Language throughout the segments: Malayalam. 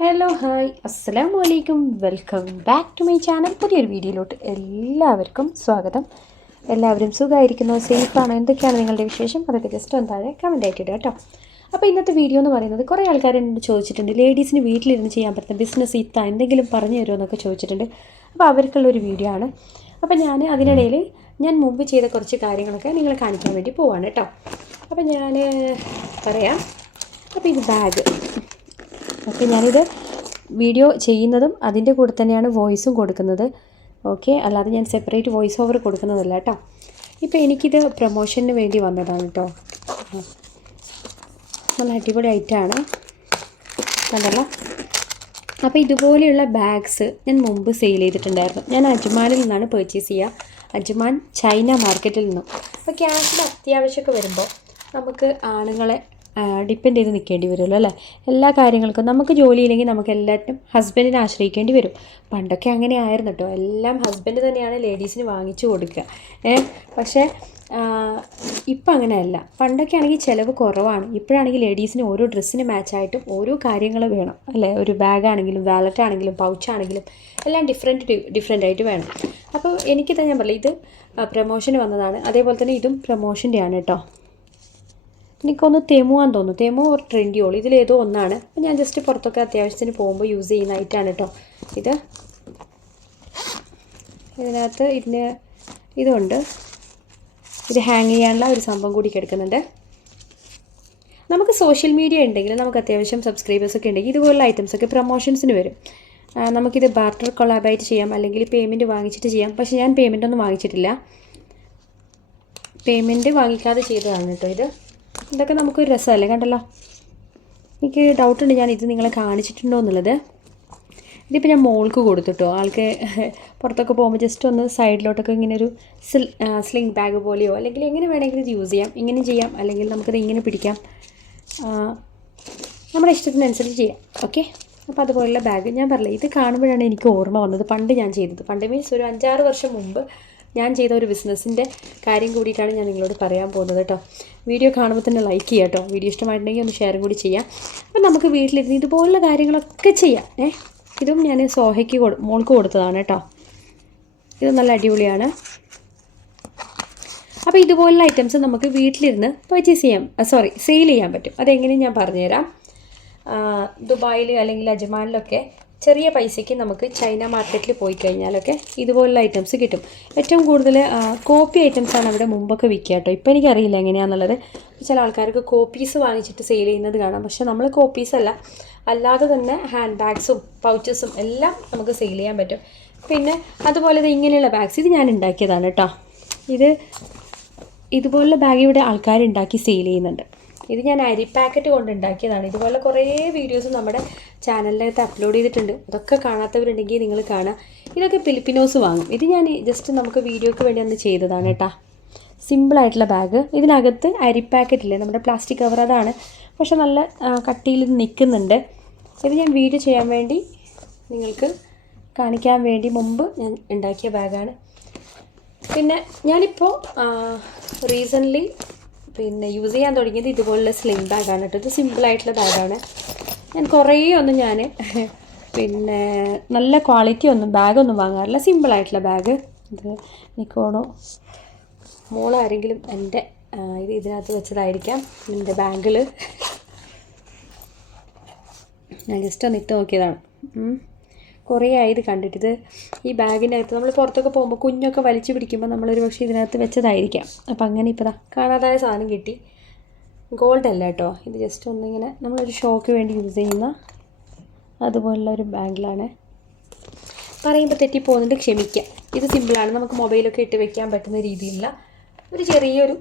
ഹലോ ഹായ് അസ്സലാമു അലൈക്കും welcome back to my channel. പുതിയൊരു വീഡിയോയിലോട്ട് എല്ലാവർക്കും സ്വാഗതം. എല്ലാവരും സുഖമായിരിക്കുന്നു, സേഫാണോ, എന്തൊക്കെയാണ് നിങ്ങളുടെ വിശേഷം? അതൊക്കെ ജസ്റ്റ് ഒന്ന് താഴെ കമൻ്റ് ആയിട്ടിടുക കേട്ടോ. അപ്പോൾ ഇന്നത്തെ വീഡിയോ എന്ന് പറയുന്നത് കുറേ ആൾക്കാർ എന്നോട് ചോദിച്ചിട്ടുണ്ട്, ലേഡീസിന് വീട്ടിലിരുന്ന് ചെയ്യാൻ പറ്റുന്ന ബിസിനസ് എന്തെങ്കിലും പറഞ്ഞു തരുമോ എന്നൊക്കെ ചോദിച്ചിട്ടുണ്ട്. അപ്പോൾ അവർക്കുള്ളൊരു വീഡിയോ ആണ്. അപ്പോൾ ഞാൻ അതിനിടയിൽ ഞാൻ മുമ്പ് ചെയ്ത കുറച്ച് കാര്യങ്ങളൊക്കെ നിങ്ങളെ കാണിക്കാൻ വേണ്ടി പോവാണ് കേട്ടോ. അപ്പോൾ ഞാൻ പറയാം. അപ്പോൾ ഇത് ബാഗ്. ഓക്കെ, ഞാനിത് വീഡിയോ ചെയ്യുന്നതും അതിൻ്റെ കൂടെ തന്നെയാണ് വോയിസും കൊടുക്കുന്നത്. ഓക്കെ, അല്ലാതെ ഞാൻ സെപ്പറേറ്റ് വോയിസ് ഓവർ കൊടുക്കുന്നതല്ല കേട്ടോ. ഇപ്പോൾ എനിക്കിത് പ്രൊമോഷന് വേണ്ടി വന്നതാണ് കേട്ടോ. നല്ല അടിപൊളി ഐറ്റമാണ്, കണ്ടല്ലോ. അപ്പോൾ ഇതുപോലെയുള്ള ബാഗ്സ് ഞാൻ മുമ്പ് സെയിൽ ചെയ്തിട്ടുണ്ടായിരുന്നു. ഞാൻ അജ്മാനിൽ നിന്നാണ് പർച്ചേസ് ചെയ്യുക, അജ്മാൻ ചൈന മാർക്കറ്റിൽ നിന്നും. അപ്പോൾ ക്യാഷിൽ അത്യാവശ്യമൊക്കെ വരുമ്പോൾ നമുക്ക് ആണുങ്ങളെ ഡിപ്പെൻഡ് ചെയ്ത് നിൽക്കേണ്ടി വരുമല്ലോ അല്ലേ. എല്ലാ കാര്യങ്ങൾക്കും നമുക്ക് ജോലിയില്ലെങ്കിൽ നമുക്ക് എല്ലാറ്റിനും ഹസ്ബൻഡിനെ ആശ്രയിക്കേണ്ടി വരും. പണ്ടൊക്കെ അങ്ങനെ ആയിരുന്നു കേട്ടോ, എല്ലാം ഹസ്ബൻഡ് തന്നെയാണ് ലേഡീസിന് വാങ്ങിച്ചു കൊടുക്കുക. പക്ഷേ ഇപ്പം അങ്ങനെയല്ല. പണ്ടൊക്കെ ആണെങ്കിൽ ചിലവ് കുറവാണ്. ഇപ്പോഴാണെങ്കിൽ ലേഡീസിന് ഓരോ ഡ്രസ്സിന് മാച്ചായിട്ടും ഓരോ കാര്യങ്ങൾ വേണം അല്ലേ. ഒരു ബാഗാണെങ്കിലും വാലറ്റ് ആണെങ്കിലും പൗച്ചാണെങ്കിലും എല്ലാം ഡിഫറെൻ്റ് ആയിട്ട് വേണം. അപ്പോൾ എനിക്കിത് ഞാൻ പറയില്ല, ഇത് പ്രൊമോഷന് വന്നതാണ്. അതേപോലെ തന്നെ ഇതും പ്രൊമോഷൻ്റെ ആണ് കേട്ടോ. എനിക്കൊന്ന് തെമുവാൻ തോന്നുന്നു, തെമു ഒരു ട്രെൻഡിയോൾ, ഇതിലേതോ ഒന്നാണ്. അപ്പോൾ ഞാൻ ജസ്റ്റ് പുറത്തൊക്കെ അത്യാവശ്യത്തിന് പോകുമ്പോൾ യൂസ് ചെയ്യുന്ന ഐറ്റാണ് കേട്ടോ ഇത്. ഇതിനകത്ത് ഇതുണ്ട്, ഇത് ഹാങ് ചെയ്യാനുള്ള ഒരു സംഭവം കൂടി കിടക്കുന്നുണ്ട്. നമുക്ക് സോഷ്യൽ മീഡിയ ഉണ്ടെങ്കിൽ, നമുക്ക് അത്യാവശ്യം സബ്സ്ക്രൈബേഴ്സൊക്കെ ഉണ്ടെങ്കിൽ ഇതുപോലുള്ള ഐറ്റംസൊക്കെ പ്രൊമോഷൻസിന് വരും. നമുക്കിത് ബാർട്ടർ കൊളാബായിട്ട് ചെയ്യാം, അല്ലെങ്കിൽ പേയ്മെൻറ്റ് വാങ്ങിച്ചിട്ട് ചെയ്യാം. പക്ഷേ ഞാൻ പേയ്മെൻ്റ് ഒന്നും വാങ്ങിച്ചിട്ടില്ല, പേയ്മെൻറ്റ് വാങ്ങിക്കാതെ ചെയ്തതാണ് കേട്ടോ ഇത്. ഇതൊക്കെ നമുക്കൊരു രസമല്ലേ, കണ്ടല്ലോ. എനിക്ക് ഡൗട്ടുണ്ട് ഞാൻ ഇത് നിങ്ങളെ കാണിച്ചിട്ടുണ്ടോ എന്നുള്ളത്. ഇതിപ്പോൾ ഞാൻ മോൾക്ക് കൊടുത്തിട്ടോ, ആൾക്ക് പുറത്തൊക്കെ പോകുമ്പോൾ ജസ്റ്റ് ഒന്ന് സൈഡിലോട്ടൊക്കെ ഇങ്ങനെ ഒരു സ്ലിംഗ് ബാഗ് പോലെയോ അല്ലെങ്കിൽ എങ്ങനെ വേണമെങ്കിലും ഇത് യൂസ് ചെയ്യാം. ഇങ്ങനെ ചെയ്യാം, അല്ലെങ്കിൽ നമുക്കത് ഇങ്ങനെ പിടിക്കാം, നമ്മുടെ ഇഷ്ടത്തിനനുസരിച്ച് ചെയ്യാം. ഓക്കെ, അപ്പോൾ അതുപോലുള്ള ബാഗ് ഞാൻ പറഞ്ഞില്ല, ഇത് കാണുമ്പോഴാണ് എനിക്ക് ഓർമ്മ വന്നത് പണ്ട് ഞാൻ ചെയ്തത്. പണ്ട് മീൻസ് ഒരു 5-6 വർഷം മുമ്പ് ഞാൻ ചെയ്ത ഒരു ബിസിനസ്സിൻ്റെ കാര്യം കൂടിയിട്ടാണ് ഞാൻ നിങ്ങളോട് പറയാൻ പോകുന്നത് കേട്ടോ. വീഡിയോ കാണുമ്പോൾ തന്നെ ലൈക്ക് ചെയ്യാം കേട്ടോ. വീഡിയോ ഇഷ്ടമായിട്ടുണ്ടെങ്കിൽ ഒന്ന് ഷെയറും കൂടി ചെയ്യാം. അപ്പോൾ നമുക്ക് വീട്ടിലിരുന്ന് ഇതുപോലുള്ള കാര്യങ്ങളൊക്കെ ചെയ്യാം. ഇതും ഞാൻ സോഹയ്ക്ക് മോൾക്ക് കൊടുത്തതാണ് കേട്ടോ. ഇത് നല്ല അടിപൊളിയാണ്. അപ്പോൾ ഇതുപോലുള്ള ഐറ്റംസ് നമുക്ക് വീട്ടിലിരുന്ന് പർച്ചേസ് ചെയ്യാം, സെയിൽ ചെയ്യാൻ പറ്റും. അതെങ്ങനെയും ഞാൻ പറഞ്ഞുതരാം. ദുബായിൽ അല്ലെങ്കിൽ അജ്മാനിലൊക്കെ ചെറിയ പൈസയ്ക്ക് നമുക്ക് ചൈന മാർക്കറ്റിൽ പോയി കഴിഞ്ഞാലൊക്കെ ഇതുപോലുള്ള ഐറ്റംസ് കിട്ടും. ഏറ്റവും കൂടുതൽ കോപ്പി ഐറ്റംസാണ് അവിടെ മുമ്പൊക്കെ വിൽക്കുക കേട്ടോ. ഇപ്പോൾ എനിക്കറിയില്ല എങ്ങനെയാണെന്നുള്ളത്. ചില ആൾക്കാർക്ക് കോപ്പീസ് വാങ്ങിച്ചിട്ട് സെയിൽ ചെയ്യുന്നത് കാണാം. പക്ഷേ നമ്മൾ കോപ്പീസല്ല, അല്ലാതെ തന്നെ ഹാൻഡ് ബാഗ്സും പൗച്ചസും എല്ലാം നമുക്ക് സെയിൽ ചെയ്യാൻ പറ്റും. പിന്നെ അതുപോലെ ഇങ്ങനെയുള്ള ബാഗ്സ് ഇത് ഞാൻ ഉണ്ടാക്കിയതാണ് കേട്ടോ. ഇതുപോലുള്ള ബാഗ് ഇവിടെ ആൾക്കാരുണ്ടാക്കി സെയിൽ ചെയ്യുന്നുണ്ട്. ഇത് ഞാൻ അരി പാക്കറ്റ് കൊണ്ട് ഉണ്ടാക്കിയതാണ്. ഇതുപോലെ കുറേ വീഡിയോസ് നമ്മുടെ ചാനലിനകത്ത് അപ്ലോഡ് ചെയ്തിട്ടുണ്ട്. അതൊക്കെ കാണാത്തവരുണ്ടെങ്കിൽ നിങ്ങൾ കാണുക. ഇതൊക്കെ ഫിലിപ്പിനോസ് വാങ്ങും. ഇത് ഞാൻ ജസ്റ്റ് നമുക്ക് വീഡിയോയ്ക്ക് വേണ്ടി ഒന്ന് ചെയ്തതാണ് കേട്ടോ. സിമ്പിളായിട്ടുള്ള ബാഗ്. ഇതിനകത്ത് അരി പാക്കറ്റില്ലേ, നമ്മുടെ പ്ലാസ്റ്റിക് കവർ, അതാണ്. പക്ഷെ നല്ല കട്ടിയിൽ ഇത് നിൽക്കുന്നുണ്ട്. ഇത് ഞാൻ വീഡിയോ ചെയ്യാൻ വേണ്ടി നിങ്ങൾക്ക് കാണിക്കാൻ വേണ്ടി മുമ്പ് ഞാൻ ഉണ്ടാക്കിയ ബാഗാണ്. പിന്നെ ഞാനിപ്പോൾ റീസെൻ്റ്ലി യൂസ് ചെയ്യാൻ തുടങ്ങിയത് ഇതുപോലുള്ള സ്ലിംഗ് ബാഗാണ് കേട്ടോ. ഇത് സിമ്പിളായിട്ടുള്ള ബാഗാണ്. ഞാൻ ഞാൻ നല്ല ക്വാളിറ്റി ബാഗൊന്നും വാങ്ങാറില്ല. സിമ്പിളായിട്ടുള്ള ബാഗ്. ഇത് നിക്കോണോ മോളാരെങ്കിലും എൻ്റെ ഇതിനകത്ത് വെച്ചതായിരിക്കാം, എൻ്റെ ബാഗിൽ. ഞാൻ ജസ്റ്റ് ഒന്ന് ഇട്ട് നോക്കിയതാണ്. കുറേ ആയത് കണ്ടിട്ട്. ഈ ബാഗിനകത്ത് നമ്മൾ പുറത്തൊക്കെ പോകുമ്പോൾ കുഞ്ഞൊക്കെ വലിച്ചു പിടിക്കുമ്പോൾ നമ്മളൊരു പക്ഷേ ഇതിനകത്ത് വെച്ചതായിരിക്കാം. അപ്പം അങ്ങനെ ഇപ്പോൾ കാണാതായ സാധനം കിട്ടി. ഗോൾഡ് അല്ല കേട്ടോ, ഇത് ജസ്റ്റ് ഒന്നിങ്ങനെ നമ്മളൊരു ഷോക്ക് വേണ്ടി യൂസ് ചെയ്യുന്ന അതുപോലുള്ള ഒരു ബാഗിലാണ്. പറയുമ്പോൾ തെറ്റിപ്പോകുന്നുണ്ട്, ക്ഷമിക്കുക. ഇത് സിമ്പിളാണ്, നമുക്ക് മൊബൈലൊക്കെ ഇട്ട് വെക്കാൻ പറ്റുന്ന രീതിയിലുള്ള ഒരു ചെറിയൊരു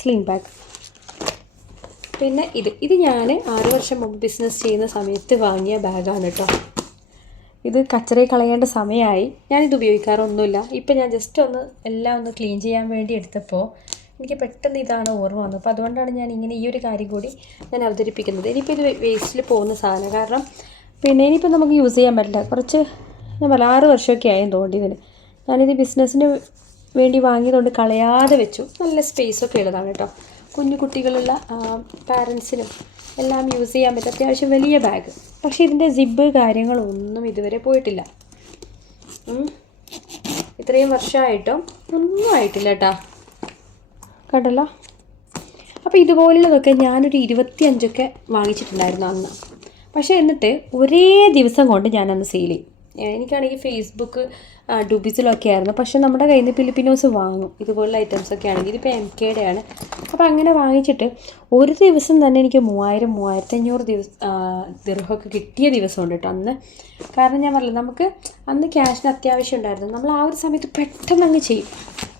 സ്ലിംഗ് ബാഗ്. പിന്നെ ഇത് ഞാൻ 6 വർഷം മുമ്പ് ബിസിനസ് ചെയ്യുന്ന സമയത്ത് വാങ്ങിയ ബാഗാണ് കേട്ടോ. ഇത് കച്ചറയിൽ കളയേണ്ട സമയമായി. ഞാനിത് ഉപയോഗിക്കാറൊന്നുമില്ല. ഇപ്പം ഞാൻ ജസ്റ്റ് എല്ലാം ഒന്ന് ക്ലീൻ ചെയ്യാൻ വേണ്ടി എടുത്തപ്പോൾ എനിക്ക് പെട്ടെന്ന് ഇതാണ് ഓർമ്മ വന്നത്. അപ്പോൾ അതുകൊണ്ടാണ് ഞാൻ ഇങ്ങനെ ഈ ഒരു കാര്യം കൂടി ഞാൻ അവതരിപ്പിക്കുന്നത്. ഇനിയിപ്പോൾ ഇത് വേസ്റ്റിൽ പോകുന്ന സാധനം കാരണം ഇനിയിപ്പോൾ നമുക്ക് യൂസ് ചെയ്യാൻ പറ്റില്ല. ഞാൻ 6 വർഷമൊക്കെ ആയെന്ന് തോന്നി ഇതിന്. ഞാനിത് ബിസിനസ്സിന് വേണ്ടി വാങ്ങിയതുകൊണ്ട് കളയാതെ വെച്ചു. നല്ല സ്പേസൊക്കെ ഉള്ളതാണ് കേട്ടോ. കുഞ്ഞു കുട്ടികളുള്ള പാരൻസിനും എല്ലാം യൂസ് ചെയ്യാൻ പറ്റും. അത്യാവശ്യം വലിയ ബാഗ്. പക്ഷേ ഇതിൻ്റെ സിബ് കാര്യങ്ങളൊന്നും ഇതുവരെ പോയിട്ടില്ല. ഇത്രയും വർഷമായിട്ടും ഒന്നും ആയിട്ടില്ല കേട്ടോ. കണ്ടല്ലോ. അപ്പോൾ ഇതുപോലുള്ളതൊക്കെ ഞാനൊരു 25 വാങ്ങിച്ചിട്ടുണ്ടായിരുന്നു അന്ന്. പക്ഷേ എന്നിട്ട് ഒരേ ദിവസം കൊണ്ട് ഞാനന്ന് സെയിൽ ചെയ്യും. എനിക്കാണെങ്കിൽ ഫേസ്ബുക്ക് ഡുബിസിലൊക്കെ ആയിരുന്നു. പക്ഷേ നമ്മുടെ കയ്യിൽ നിന്ന് ഫിലിപ്പിനോസ് വാങ്ങും ഇതുപോലുള്ള ഐറ്റംസൊക്കെ ആണെങ്കിൽ. ഇതിപ്പോൾ MKയുടെ ആണ്. അപ്പോൾ അങ്ങനെ വാങ്ങിച്ചിട്ട് ഒരു ദിവസം തന്നെ എനിക്ക് 3000-3500 ദിർഹമൊക്കെ കിട്ടിയ ദിവസമുണ്ട് കേട്ടോ അന്ന്. കാരണം ഞാൻ പറഞ്ഞില്ല, നമുക്ക് അന്ന് ക്യാഷിന് അത്യാവശ്യം ഉണ്ടായിരുന്നു. നമ്മൾ ആ ഒരു സമയത്ത് പെട്ടെന്ന് അങ്ങ് ചെയ്യും.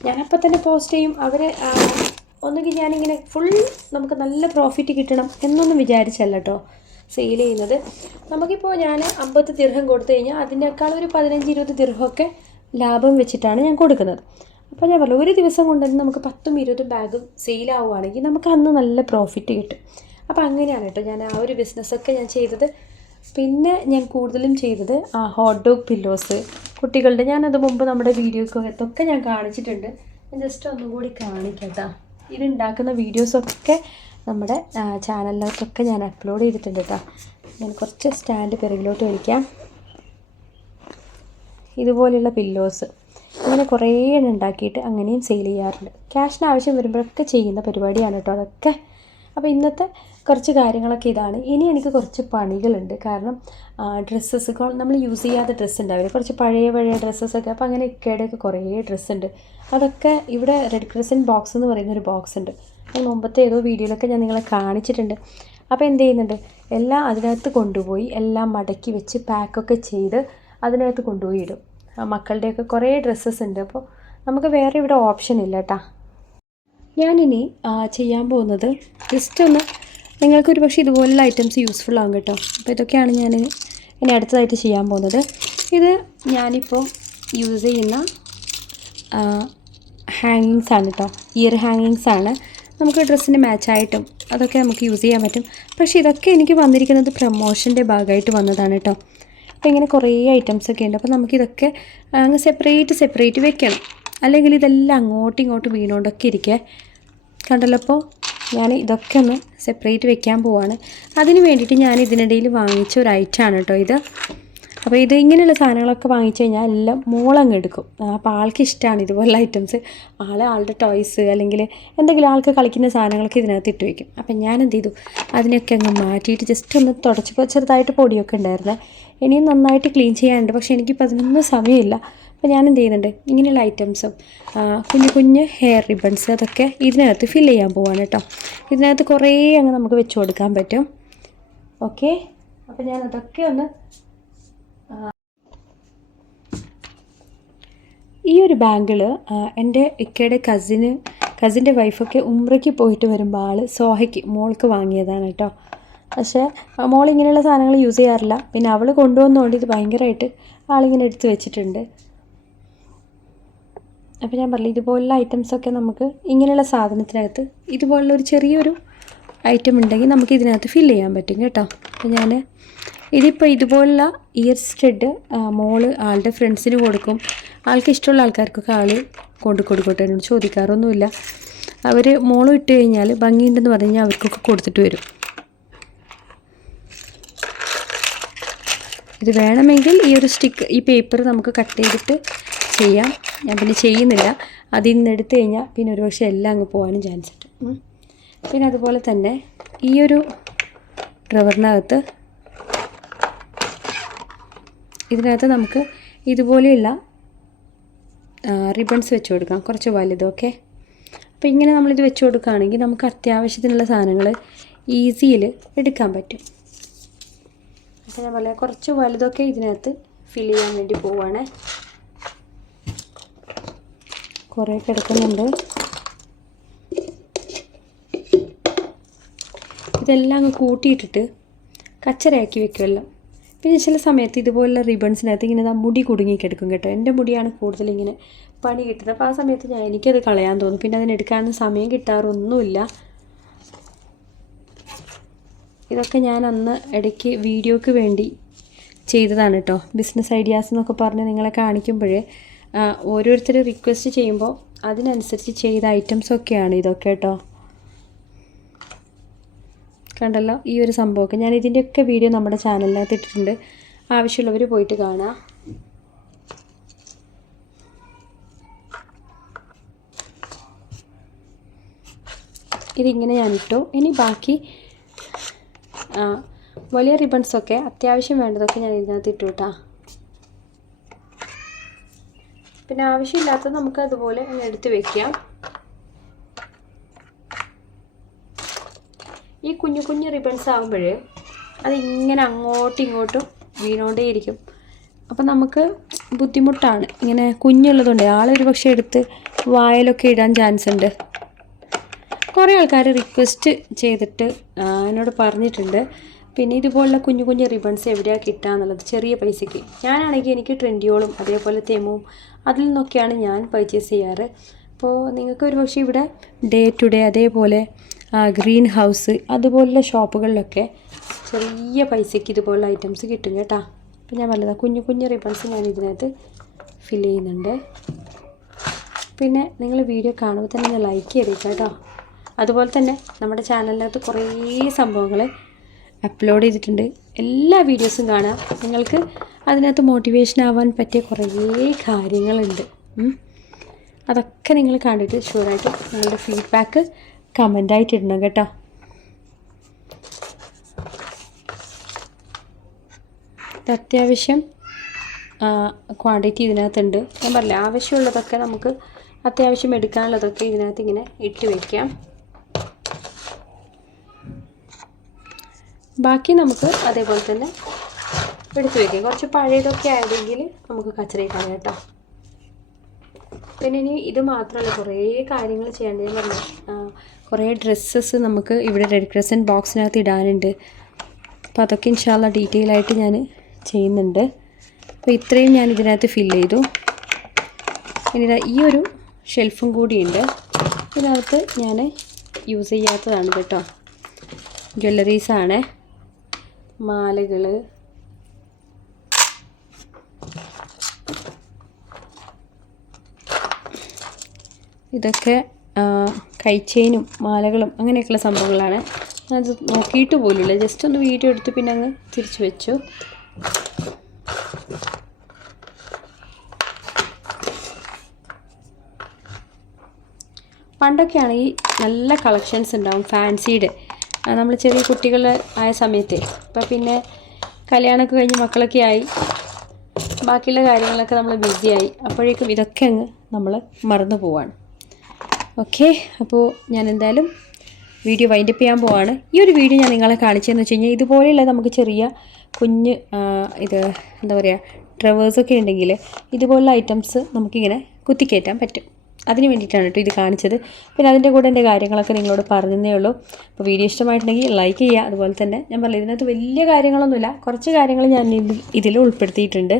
ഞാനപ്പോൾ തന്നെ പോസ്റ്റ് ചെയ്യും. അവർ ഒന്നുകിൽ ഞാനിങ്ങനെ ഫുൾ നമുക്ക് നല്ല പ്രോഫിറ്റ് കിട്ടണം എന്നൊന്നും വിചാരിച്ചല്ല കേട്ടോ സെയിൽ ചെയ്യുന്നത്. നമുക്കിപ്പോൾ ഞാൻ 50 ദിർഹം കൊടുത്തു കഴിഞ്ഞാൽ അതിനേക്കാൾ ഒരു 15-20 ദിർഹമൊക്കെ ലാഭം വെച്ചിട്ടാണ് ഞാൻ കൊടുക്കുന്നത്. അപ്പോൾ ഞാൻ പറഞ്ഞു, ഒരു ദിവസം കൊണ്ട് തന്നെ നമുക്ക് 10-20 ബാഗും സെയിലാവുകയാണെങ്കിൽ നമുക്ക് അന്ന് നല്ല പ്രോഫിറ്റ് കിട്ടും. അപ്പോൾ അങ്ങനെയാണ് കേട്ടോ ഞാൻ ആ ഒരു ബിസിനസ്സൊക്കെ ഞാൻ ചെയ്തത്. പിന്നെ ഞാൻ കൂടുതലും ചെയ്തത് ഹോട്ട് ഡോഗ് പില്ലോസ് കുട്ടികളുടെ. ഞാനത് മുമ്പ് നമ്മുടെ വീഡിയോക്കൊക്കെ ഞാൻ കാണിച്ചിട്ടുണ്ട്. ഞാൻ ജസ്റ്റ് ഒന്നും കൂടി കാണിക്കാം കേട്ടോ. ഇതുണ്ടാക്കുന്ന വീഡിയോസൊക്കെ നമ്മുടെ ചാനലിലൊക്കെ ഞാൻ അപ്ലോഡ് ചെയ്തിട്ടുണ്ട് കേട്ടോ. ഞാൻ കുറച്ച് സ്റ്റാൻഡ് പിറകിലോട്ട് വലിക്കാം. ഇതുപോലെയുള്ള പില്ലോസ് ഇങ്ങനെ കുറേ എണ്ണം ഉണ്ടാക്കിയിട്ട് അങ്ങനെയും സെയിൽ ചെയ്യാറുണ്ട്. ക്യാഷിന് ആവശ്യം വരുമ്പോഴൊക്കെ ചെയ്യുന്ന പരിപാടിയാണ് കേട്ടോ അതൊക്കെ. അപ്പോൾ ഇന്നത്തെ കുറച്ച് കാര്യങ്ങളൊക്കെ ഇതാണ്. ഇനി എനിക്ക് കുറച്ച് പണികളുണ്ട്. കാരണം ഡ്രസ്സസ് നമ്മൾ യൂസ് ചെയ്യാത്ത ഡ്രസ്സ് ഉണ്ടാവില്ല, കുറച്ച് പഴയ ഡ്രസ്സസൊക്കെ. അപ്പോൾ അങ്ങനെ ഇക്കയുടെയൊക്കെ കുറേ ഡ്രസ്സുണ്ട്. അതൊക്കെ ഇവിടെ റെഡ് ക്രിസൻറ്റ് ബോക്സ് എന്ന് പറയുന്നൊരു ബോക്സ് ഉണ്ട്. ഞാൻ മുമ്പത്തെ ഏതോ വീഡിയോയിലൊക്കെ ഞാൻ നിങ്ങളെ കാണിച്ചിട്ടുണ്ട്. അപ്പോൾ എന്ത് ചെയ്യുന്നുണ്ട്, എല്ലാം അതിനകത്ത് കൊണ്ടുപോയി എല്ലാം മടക്കി വെച്ച് പാക്കൊക്കെ ചെയ്ത് അതിനകത്ത് കൊണ്ടുപോയി ഇടും. മക്കളുടെയൊക്കെ കുറേ ഡ്രസ്സസ് ഉണ്ട്. അപ്പോൾ നമുക്ക് വേറെ ഇവിടെ ഓപ്ഷൻ ഇല്ല കേട്ടോ. ഞാനിനി ചെയ്യാൻ പോകുന്നത് ജസ്റ്റ് ഒന്ന് നിങ്ങൾക്കൊരു പക്ഷേ ഇതുപോലുള്ള ഐറ്റംസ് യൂസ്ഫുൾ ആകും കേട്ടോ. അപ്പോൾ ഇതൊക്കെയാണ് ഞാൻ ഇനി അടുത്തതായിട്ട് ചെയ്യാൻ പോകുന്നത്. ഇത് ഞാനിപ്പോൾ യൂസ് ചെയ്യുന്ന ഹാങ്ങിങ്സ് ആണ് കേട്ടോ. ഇയർ ഹാങ്ങിങ്സ് ആണ്. നമുക്ക് ഡ്രസ്സിന് മാച്ചായിട്ടും അതൊക്കെ നമുക്ക് യൂസ് ചെയ്യാൻ പറ്റും. പക്ഷേ ഇതൊക്കെ എനിക്ക് വന്നിരിക്കുന്നത് പ്രമോഷൻ്റെ ഭാഗമായിട്ട് വന്നതാണ് കേട്ടോ. അപ്പോൾ ഇങ്ങനെ കുറേ ഐറ്റംസൊക്കെ ഉണ്ട്. അപ്പോൾ നമുക്കിതൊക്കെ അങ്ങ് സെപ്പറേറ്റ് വെക്കണം. അല്ലെങ്കിൽ ഇതെല്ലാം അങ്ങോട്ടും ഇങ്ങോട്ടും വീണുകൊണ്ടൊക്കെ ഇരിക്കുക. കണ്ടല്ലോ. അപ്പോൾ ഞാൻ ഇതൊക്കെ ഒന്ന് സെപ്പറേറ്റ് വെക്കാൻ പോവാണ്. അതിന് വേണ്ടിയിട്ട് ഞാൻ ഇതിനിടയിൽ വാങ്ങിച്ച ഒരു ഐറ്റമാണ് കേട്ടോ ഇത്. അപ്പോൾ ഇത് ഇങ്ങനെയുള്ള സാധനങ്ങളൊക്കെ വാങ്ങിച്ചു കഴിഞ്ഞാൽ എല്ലാം മോളങ്ങ് എടുക്കും. അപ്പോൾ ആൾക്ക് ഇഷ്ടമാണ് ഇതുപോലുള്ള ഐറ്റംസ്. ആളുടെ ടോയ്സ് അല്ലെങ്കിൽ എന്തെങ്കിലും ആൾക്ക് കളിക്കുന്ന സാധനങ്ങളൊക്കെ ഇതിനകത്ത് ഇട്ട് വയ്ക്കും. അപ്പം ഞാൻ എന്ത് ചെയ്തു, അതിനൊക്കെ അങ്ങ് മാറ്റിയിട്ട് ജസ്റ്റ് ഒന്ന് തുടച്ചപ്പോൾ ചെറുതായിട്ട് പൊടിയൊക്കെ ഉണ്ടായിരുന്നേ. ഇനിയും നന്നായിട്ട് ക്ലീൻ ചെയ്യാനുണ്ട്. പക്ഷേ എനിക്കിപ്പോൾ അതിനൊന്നും സമയമില്ല. അപ്പോൾ ഞാൻ എന്ത് ചെയ്യുന്നുണ്ട്, ഇങ്ങനെയുള്ള ഐറ്റംസും കുഞ്ഞു ഹെയർ റിബൺസ് അതൊക്കെ ഇതിനകത്ത് ഫില്ല് ചെയ്യാൻ പോവാണ് കേട്ടോ. ഇതിനകത്ത് കുറേ അങ്ങ് നമുക്ക് വെച്ച് കൊടുക്കാൻ പറ്റും. ഓക്കെ. അപ്പോൾ ഞാൻ അതൊക്കെ ഒന്ന് ഈ ഒരു ബാങ്കിൾ എൻ്റെ ഇക്കയുടെ കസിൻ്റെ വൈഫൊക്കെ ഉംറയ്ക്ക് പോയിട്ട് വരുമ്പോൾ സോഹയ്ക്ക് മോൾക്ക് വാങ്ങിയതാണ് കേട്ടോ. പക്ഷേ മോൾ ഇങ്ങനെയുള്ള സാധനങ്ങൾ യൂസ് ചെയ്യാറില്ല. പിന്നെ അവൾ കൊണ്ടുവന്നുകൊണ്ട് ഇത് ഭയങ്കരമായിട്ട് ആളിങ്ങനെ എടുത്ത് വെച്ചിട്ടുണ്ട്. അപ്പോൾ ഞാൻ പറഞ്ഞു, ഇതുപോലുള്ള ഐറ്റംസൊക്കെ നമുക്ക് ഇങ്ങനെയുള്ള സാധനത്തിനകത്ത് ഇതുപോലുള്ള ഒരു ചെറിയൊരു ഐറ്റം ഉണ്ടെങ്കിൽ നമുക്ക് ഇതിനകത്ത് ഫില്ല് ചെയ്യാൻ പറ്റും കേട്ടോ. അപ്പോൾ ഞാൻ ഇതിപ്പോൾ ഇതുപോലുള്ള ഇയർ സ്റ്റഡ് മോള് ആളുടെ ഫ്രണ്ട്സിന് കൊടുക്കും. ആൾക്ക് ഇഷ്ടമുള്ള ആൾക്കാർക്കൊക്കെ ആൾ കൊടുക്കട്ടെ. എന്നോട് ചോദിക്കാറൊന്നുമില്ല. അവർ മോളും ഇട്ട് കഴിഞ്ഞാൽ ഭംഗിയുണ്ടെന്ന് പറഞ്ഞു കഴിഞ്ഞാൽ അവർക്കൊക്കെ കൊടുത്തിട്ട് വരും. ഇത് വേണമെങ്കിൽ ഈ ഒരു ഈ പേപ്പർ നമുക്ക് കട്ട് ചെയ്തിട്ട് ചെയ്യാം. ഞാൻ പിന്നെ ചെയ്യുന്നില്ല. അതിൽ നിന്ന് എടുത്തു കഴിഞ്ഞാൽ പിന്നെ ഒരു പക്ഷേ എല്ലാം അങ്ങ് പോകാനും ചാൻസ് ഉണ്ട്. പിന്നെ അതുപോലെ തന്നെ ഈ ഒരു ഡ്രവറിനകത്ത് ഇതിനകത്ത് നമുക്ക് ഇതുപോലെയുള്ള റിബൺസ് വെച്ച് കൊടുക്കാം, കുറച്ച് വലുതൊക്കെ. അപ്പോൾ ഇങ്ങനെ നമ്മളിത് വെച്ച് കൊടുക്കുകയാണെങ്കിൽ നമുക്ക് അത്യാവശ്യത്തിനുള്ള സാധനങ്ങൾ ഈസിയിൽ എടുക്കാൻ പറ്റും. അപ്പോൾ ഞാൻ പറയാം, കുറച്ച് വലുതൊക്കെ ഇതിനകത്ത് ഫില്ല് ചെയ്യാൻ വേണ്ടി പോവുകയാണ്. കുറേ കിടക്കുന്നുണ്ട്. ഇതെല്ലാം അങ്ങ് കൂട്ടിയിട്ടിട്ട് കച്ചറയാക്കി വെക്കുമല്ലോ. പിന്നെ ചില സമയത്ത് ഇതുപോലുള്ള റിബൺസിനകത്ത് ഇങ്ങനെ മുടി കുടുങ്ങിക്കിടക്കും കേട്ടോ. എൻ്റെ മുടിയാണ് കൂടുതൽ ഇങ്ങനെ പണി കിട്ടുന്നത്. അപ്പോൾ ആ സമയത്ത് എനിക്കത് കളയാൻ തോന്നും. പിന്നെ അതിനെടുക്കാനൊന്നും സമയം കിട്ടാറൊന്നുമില്ല. ഇതൊക്കെ ഞാൻ അന്ന് ഇടയ്ക്ക് വീഡിയോക്ക് വേണ്ടി ചെയ്തതാണ് കേട്ടോ. ബിസിനസ് ഐഡിയാസ് എന്നൊക്കെ പറഞ്ഞ് നിങ്ങളെ കാണിക്കുമ്പോഴേ ഓരോരുത്തർ റിക്വസ്റ്റ് ചെയ്യുമ്പോൾ അതിനനുസരിച്ച് ചെയ്ത ഐറ്റംസൊക്കെയാണ് ഇതൊക്കെ കേട്ടോ. കണ്ടല്ലോ ഈ ഒരു സംഭവമൊക്കെ. ഞാൻ ഇതിൻ്റെയൊക്കെ വീഡിയോ നമ്മുടെ ചാനലിനകത്ത് ഇട്ടിട്ടുണ്ട്, ആവശ്യമുള്ളവർ പോയിട്ട് കാണാം. ഇതിങ്ങനെ ഞാനിട്ടു. ഇനി ബാക്കി വലിയ റിബൺസൊക്കെ അത്യാവശ്യം വേണ്ടതൊക്കെ ഞാൻ ഇതിനകത്ത് ഇട്ടു കേട്ടോ. പിന്നെ ആവശ്യമില്ലാത്തത് നമുക്ക് അതുപോലെ അങ്ങ് എടുത്ത് വയ്ക്കാം. ഈ കുഞ്ഞു കുഞ്ഞു റിബൺസ് ആകുമ്പോൾ അതിങ്ങനെ അങ്ങോട്ടും ഇങ്ങോട്ടും വീണോണ്ടേയിരിക്കും. അപ്പം നമുക്ക് ബുദ്ധിമുട്ടാണ്. ഇങ്ങനെ കുഞ്ഞുള്ളതുകൊണ്ട് ആളൊരു പക്ഷേ എടുത്ത് വായിലൊക്കെ ഇടാൻ ചാൻസ് ഉണ്ട്. കുറേ ആൾക്കാർ റിക്വസ്റ്റ് ചെയ്തിട്ട് എന്നോട് പറഞ്ഞിട്ടുണ്ട്, പിന്നെ ഇതുപോലുള്ള കുഞ്ഞു കുഞ്ഞു റിബൺസ് എവിടെയാണ് കിട്ടുക എന്നുള്ളത് ചെറിയ പൈസയ്ക്ക്. ഞാനാണെങ്കിൽ എനിക്ക് ട്രെൻഡിയോളും അതേപോലെ തെമും അതിൽ നിന്നൊക്കെയാണ് ഞാൻ പർച്ചേസ് ചെയ്യാറ്. അപ്പോൾ നിങ്ങൾക്ക് ഒരു പക്ഷേ ഇവിടെ ഡേ ടു ഡേ അതേപോലെ ഗ്രീൻ ഹൗസ് അതുപോലുള്ള ഷോപ്പുകളിലൊക്കെ ചെറിയ പൈസയ്ക്ക് ഇതുപോലുള്ള ഐറ്റംസ് കിട്ടും കേട്ടോ. അപ്പോൾ ഞാൻ പറഞ്ഞത് കുഞ്ഞു കുഞ്ഞു റിബൺസ് ഞാൻ ഇതിനകത്ത് ഫില്ല് ചെയ്യുന്നുണ്ട്. പിന്നെ നിങ്ങൾ വീഡിയോ കാണുമ്പോൾ തന്നെ ഞാൻ ലൈക്ക് ചെയ്തേക്കാം കേട്ടോ. അതുപോലെ തന്നെ നമ്മുടെ ചാനലിനകത്ത് കുറേ സംഭവങ്ങൾ അപ്ലോഡ് ചെയ്തിട്ടുണ്ട്, എല്ലാ വീഡിയോസും കാണാം. നിങ്ങൾക്ക് അതിനകത്ത് മോട്ടിവേഷൻ ആവാൻ പറ്റിയ കുറേ കാര്യങ്ങളുണ്ട്. അതൊക്കെ നിങ്ങൾ കണ്ടിട്ട് ഷുവറായിട്ട് നിങ്ങളുടെ ഫീഡ്ബാക്ക് കമൻ്റായിട്ട് ഇടണം കേട്ടോ. ഇത് അത്യാവശ്യം ക്വാണ്ടിറ്റി ഇതിനകത്തുണ്ട്. ഞാൻ പറഞ്ഞില്ല, ആവശ്യമുള്ളതൊക്കെ നമുക്ക് അത്യാവശ്യം എടുക്കാനുള്ളതൊക്കെ ഇതിനകത്ത് ഇങ്ങനെ ഇട്ട് വയ്ക്കാം. ബാക്കി നമുക്ക് അതേപോലെ തന്നെ എടുത്ത് വയ്ക്കാം. കുറച്ച് പഴയതൊക്കെ ആയതെങ്കിൽ നമുക്ക് കച്ചറയിട്ടാണ് കേട്ടോ. പിന്നെ ഇനി ഇത് മാത്രമല്ല, കുറേ കാര്യങ്ങൾ ചെയ്യേണ്ടത്. ഞാൻ പറഞ്ഞു, കുറേ ഡ്രസ്സസ് നമുക്ക് ഇവിടെ റെഡ് ക്രസൻറ്റ് ബോക്സിനകത്ത് ഇടാനുണ്ട്. അപ്പോൾ അതൊക്കെ ഇൻഷാ അല്ലാഹ് ഡീറ്റെയിൽ ആയിട്ട് ഞാൻ ചെയ്യുന്നുണ്ട്. അപ്പോൾ ഇത്രയും ഞാൻ ഇതിനകത്ത് ഫില്ല് ചെയ്തു. ഇനി ഈ ഒരു ഷെൽഫും കൂടിയുണ്ട്. ഇതിനകത്ത് ഞാൻ യൂസ് ചെയ്യാത്തതാണ് കേട്ടോ. ജ്വല്ലറീസാണ്, മാലകൾ, ഇതൊക്കെ കൈച്ചെയിനും മാലകളും അങ്ങനെയൊക്കെയുള്ള സംഭവങ്ങളാണ്. അത് നോക്കിയിട്ട് പോലുമില്ല, ജസ്റ്റ് ഒന്ന് വീഡിയോ എടുത്ത് പിന്നെ അങ്ങ് തിരിച്ചു വെച്ചു. പണ്ടൊക്കെയാണെങ്കിൽ നല്ല കളക്ഷൻസ് ഉണ്ടാവും ഫാൻസിയുടെ, നമ്മൾ ചെറിയ കുട്ടികൾ ആയ സമയത്ത്. ഇപ്പം പിന്നെ കല്യാണമൊക്കെ കഴിഞ്ഞ് മക്കളൊക്കെ ആയി, ബാക്കിയുള്ള കാര്യങ്ങളൊക്കെ നമ്മൾ ബിസിയായി. അപ്പോഴേക്കും ഇതൊക്കെ അങ്ങ് നമ്മൾ മറന്നു പോവാണ്. ഓക്കെ, അപ്പോൾ ഞാൻ എന്തായാലും വീഡിയോ വൈൻഡപ്പ് ചെയ്യാൻ പോവാണ്. ഈ ഒരു വീഡിയോ ഞാൻ നിങ്ങളെ കാണിച്ചതെന്ന് വെച്ച് കഴിഞ്ഞാൽ ഇതുപോലെയുള്ള നമുക്ക് ചെറിയ കുഞ്ഞ് ഇത് എന്താ പറയുക ട്രവേഴ്സൊക്കെ ഉണ്ടെങ്കിൽ ഇതുപോലുള്ള ഐറ്റംസ് നമുക്കിങ്ങനെ കുത്തിക്കയറ്റാൻ പറ്റും. അതിന് വേണ്ടിയിട്ടാണ് കേട്ടോ ഇത് കാണിച്ചത്. പിന്നെ അതിൻ്റെ കൂടെ എൻ്റെ കാര്യങ്ങളൊക്കെ നിങ്ങളോട് പറഞ്ഞതേ ഉള്ളൂ. അപ്പോൾ വീഡിയോ ഇഷ്ടമായിട്ടുണ്ടെങ്കിൽ ലൈക്ക് ചെയ്യുക. അതുപോലെ തന്നെ ഞാൻ പറഞ്ഞത് ഇതിനകത്ത് വലിയ കാര്യങ്ങളൊന്നുമില്ല, കുറച്ച് കാര്യങ്ങൾ ഞാൻ ഇതിൽ ഉൾപ്പെടുത്തിയിട്ടുണ്ട്.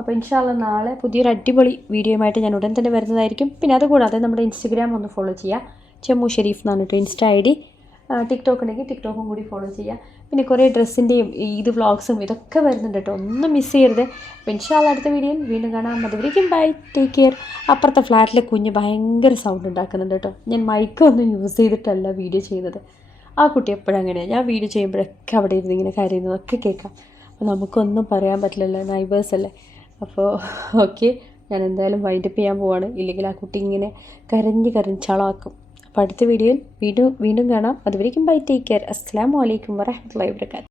അപ്പോൾ ഇൻഷാ അല്ലാഹ് നാളെ പുതിയൊരു അടിപൊളി വീഡിയോയുമായിട്ട് ഞാൻ ഉടൻ തന്നെ വരുന്നതായിരിക്കും. പിന്നെ അതുകൂടാതെ നമ്മുടെ ഇൻസ്റ്റഗ്രാം ഒന്ന് ഫോളോ ചെയ്യുക, ചെമ്മു ഷെരീഫ് എന്നാണ് കേട്ടോ ഇൻസ്റ്റാ ID. ടിക്ടോക്ക് ഉണ്ടെങ്കിൽ ടിക്ടോക്കും കൂടി ഫോളോ ചെയ്യുക. പിന്നെ കുറേ ഡ്രസ്സിൻ്റെയും ഇത് വ്ളോഗ്സും ഇതൊക്കെ വരുന്നുണ്ട് കേട്ടോ, ഒന്നും മിസ് ചെയ്യരുത്. അപ്പോൾ ഇൻഷാ അല്ലാഹ് അടുത്ത വീഡിയോയിൽ വീണ്ടും കാണാം. അതുവരേക്കും ബൈ, ടേക്ക് കെയർ. അപ്പുറത്തെ ഫ്ലാറ്റിലെ കുഞ്ഞ് ഭയങ്കര സൗണ്ട് ഉണ്ടാക്കുന്നുണ്ട് കേട്ടോ. ഞാൻ മൈക്കൊന്നും യൂസ് ചെയ്തിട്ടല്ല വീഡിയോ ചെയ്യുന്നത്. ആ കുട്ടി എപ്പോഴും അങ്ങനെയാണ്, ഞാൻ വീഡിയോ ചെയ്യുമ്പോഴൊക്കെ അവിടെ ഇരുന്ന് ഇങ്ങനെ കരയുന്നതൊക്കെ കേൾക്കാം. അപ്പോൾ നമുക്കൊന്നും പറയാൻ പറ്റില്ലല്ലോ, നൈബേഴ്സ് അല്ലേ. അപ്പോൾ ഓക്കെ, ഞാൻ എന്തായാലും വൈൻഡപ്പ് ചെയ്യാൻ പോവാണ്, ഇല്ലെങ്കിൽ ആ കുട്ടി ഇങ്ങനെ കരഞ്ഞ് ചളാക്കും. അപ്പോൾ അടുത്ത വീഡിയോയിൽ വീണ്ടും കാണാം. അതുവരേക്കും ബൈ, ടേക്ക് കെയർ. അസ്സലാമു അലൈക്കും വറഹ്മത്തുള്ളാഹി വബറകാതുഹു.